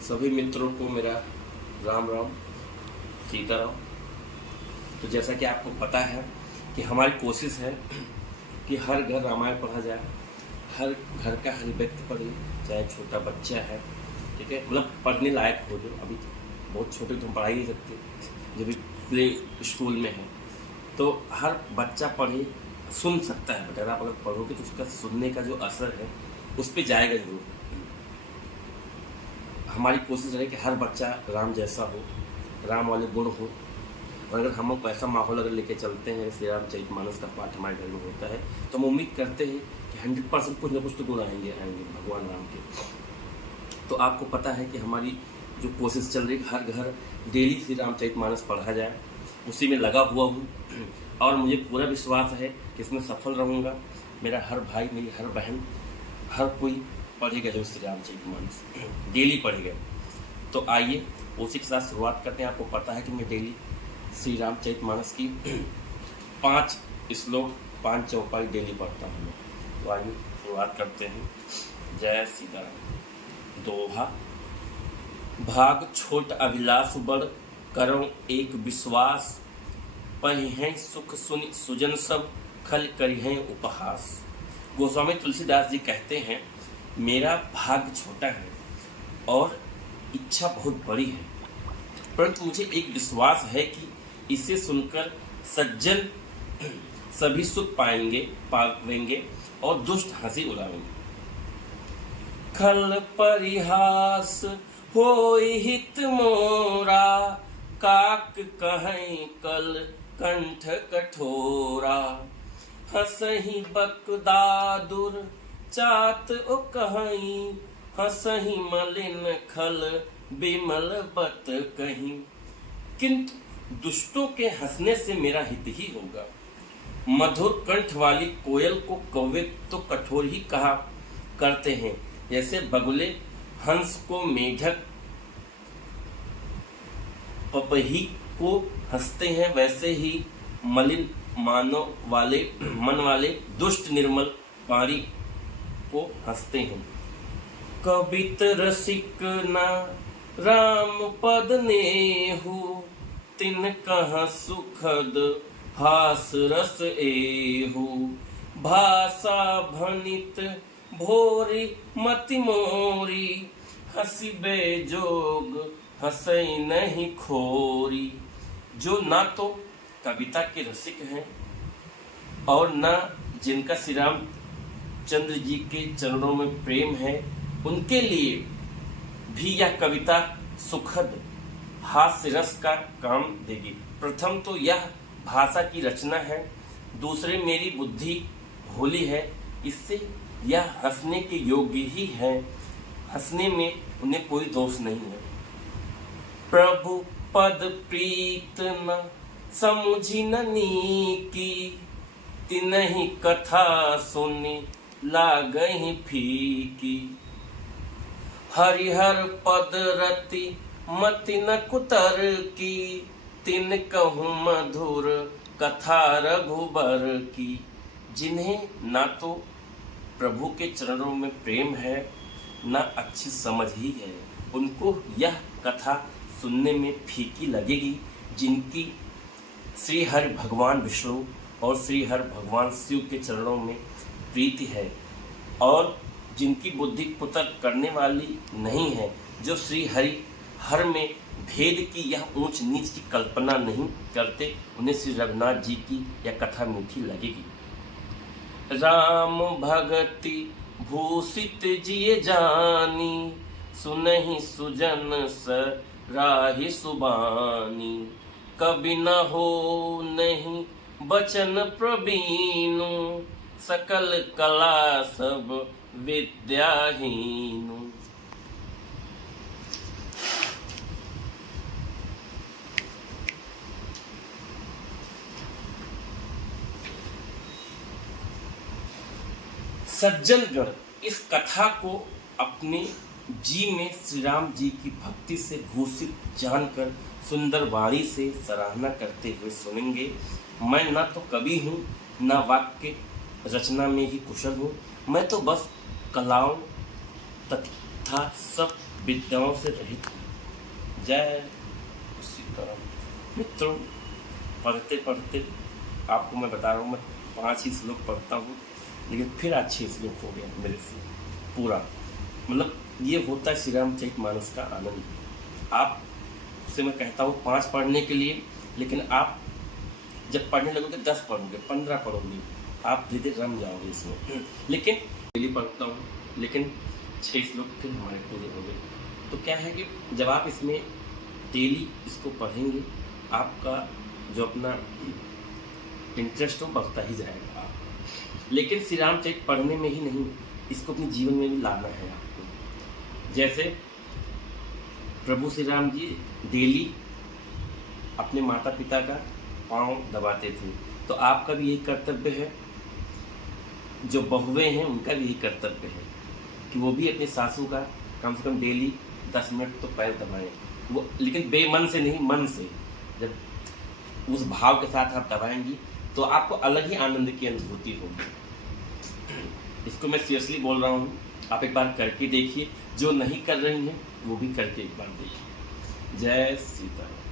सभी मित्रों को मेरा राम राम सीताराम। तो जैसा कि आपको पता है कि हमारी कोशिश है कि हर घर रामायण पढ़ा जाए, हर घर का हर व्यक्ति पढ़े, चाहे छोटा बच्चा है, ठीक है, मतलब पढ़ने लायक हो। जो अभी बहुत छोटे तो हम पढ़ा ही नहीं सकते, जो भी प्ले स्कूल में है, तो हर बच्चा पढ़े, सुन सकता है। अगर आप पढ़ोगे तो उसका सुनने का जो असर है उस पर जाएगा जरूर। हमारी कोशिश है कि हर बच्चा राम जैसा हो, राम वाले गुण हो। और अगर हम लोग ऐसा माहौल अगर लेके चलते हैं, श्री रामचरितमानस का पाठ हमारे घर में होता है, तो हम उम्मीद करते हैं कि 100% कुछ ना कुछ तो गुण आएंगे भगवान राम के। तो आपको पता है कि हमारी जो कोशिश चल रही है, हर घर डेली श्री रामचरितमानस पढ़ा जाए, उसी में लगा हुआ हूँ। और मुझे पूरा विश्वास है कि इसमें सफल रहूँगा। मेरा हर भाई, मेरी हर बहन, हर कोई पढ़ेगा जो श्री रामचरितमानस डेली पढ़ेगा। तो आइए उसी के साथ शुरुआत करते हैं। आपको पता है कि मैं डेली श्री रामचरितमानस की 5 श्लोक 5 चौपाई डेली पढ़ता हूँ। तो आइए शुरुआत करते हैं। जय सीताराम। दोहा। भाग छोट अभिलाष बड़, करो एक विश्वास, पहिं सुख सुनि सुजन सब, खल करिहें उपहास। गोस्वामी तुलसीदास जी कहते हैं, मेरा भाग्य छोटा है और इच्छा बहुत बड़ी है, परंतु मुझे एक विश्वास है कि इसे सुनकर सज्जन सभी सुख पावेंगे और दुष्ट हंसी उड़ावेंगे। खल परिहास होई हित मोरा, काक कहीं कल कंठ कठोरा, हसही बकदादुर चात ओ कहीं, हसही मलिन खल बिमल बत कहीं। किंतु दुष्टों के हंसने से मेरा हित ही होगा। मधुर कंठ वाली कोयल को कौवे तो कठोर ही कहा करते हैं, जैसे बगुले हंस को मेढक पपही को हंसते हैं, वैसे ही मलिन मन वाले दुष्ट निर्मल पारी को हंसते हैं। कबित रसिक ना राम पद नेहु, तिन कहाँ सुखद हास रस एहु, भाषा भनित भोरी मति मोरी, हसीबे जोग हंसई नहीं खोरी। जो ना तो कविता के रसिक हैं और ना जिनका श्री राम चंद्र जी के चरणों में प्रेम है, उनके लिए भी यह कविता सुखद हास्य रस का काम देगी। प्रथम तो यह भाषा की रचना है, दूसरे मेरी बुद्धि भोली है, इससे यह हंसने के योग्य ही है। हंसने में उन्हें कोई दोष नहीं है। प्रभु पद प्रीत न समुझी न नीकी, तिनहि कथा सुनी लागहि फीकी। हरिहर पद रति मति न कुतर की, तिन कहूँ मधुर कथा रघुबर की। जिन्हें ना तो प्रभु के चरणों में प्रेम है, ना अच्छी समझ ही है, उनको यह कथा सुनने में फीकी लगेगी। जिनकी श्री हरि भगवान विष्णु और श्री हरि भगवान शिव के चरणों में प्रीति है, और जिनकी बुद्धि कुतर्क करने वाली नहीं है, जो श्री हरि हर में भेद की यह ऊंच नीच की कल्पना नहीं करते, उन्हें श्री रघुनाथ जी की यह कथा मीठी लगेगी। राम भगति भूषित जिये जानी, सुनहि सुजन सराहि सुबानी। कभी न हो नहीं बचन प्रवीणु, सकल कला सब विद्याहीनु। सज्जनगण इस कथा को अपने जी में श्री राम जी की भक्ति से भूषित जानकर सुंदर वाणी से सराहना करते हुए सुनेंगे। मैं न तो कवि हूँ, न वाक्य रचना में ही कुशल हूँ, मैं तो बस कलाओं तथा सब विद्याओं से रहित हूँ। जय सीताराम। मित्रों, पढ़ते पढ़ते आपको मैं बता रहा हूँ, मैं 5 ही श्लोक पढ़ता हूँ, लेकिन फिर आज 6 श्लोक हो गया मेरे से पूरा। मतलब ये होता है श्री रामचरितमानस का आनंद। आप से मैं कहता हूँ 5 पढ़ने के लिए, लेकिन आप जब पढ़ने लगोगे 10 पढ़ोगे, 15 पढ़ोगे, आप धीरे धीरे रम जाओगे इसमें। लेकिन डेली पढ़ता हूँ, लेकिन 6 श्लोक फिर हमारे पूरे हो गए। तो क्या है कि जब आप इसमें डेली इसको पढ़ेंगे, आपका जो अपना इंटरेस्ट हो बढ़ता ही जाएगा। आप लेकिन श्री रामचरित पढ़ने में ही नहीं, इसको अपने जीवन में भी लाना है आपको। जैसे प्रभु श्री राम जी डेली अपने माता पिता का पाँव दबाते थे, तो आपका भी यही कर्तव्य है, जो बहुएं हैं उनका भी यही कर्तव्य है कि वो भी अपने सासू का कम से कम डेली 10 मिनट तो पैर दबाएं। वो लेकिन बेमन से नहीं, मन से। जब उस भाव के साथ आप दबाएंगी तो आपको अलग ही आनंद की अनुभूति होगी। इसको मैं सीरियसली बोल रहा हूँ, आप एक बार करके देखिए। जो नहीं कर रही हैं वो भी करके एक बार देखिए। जय सीताराम।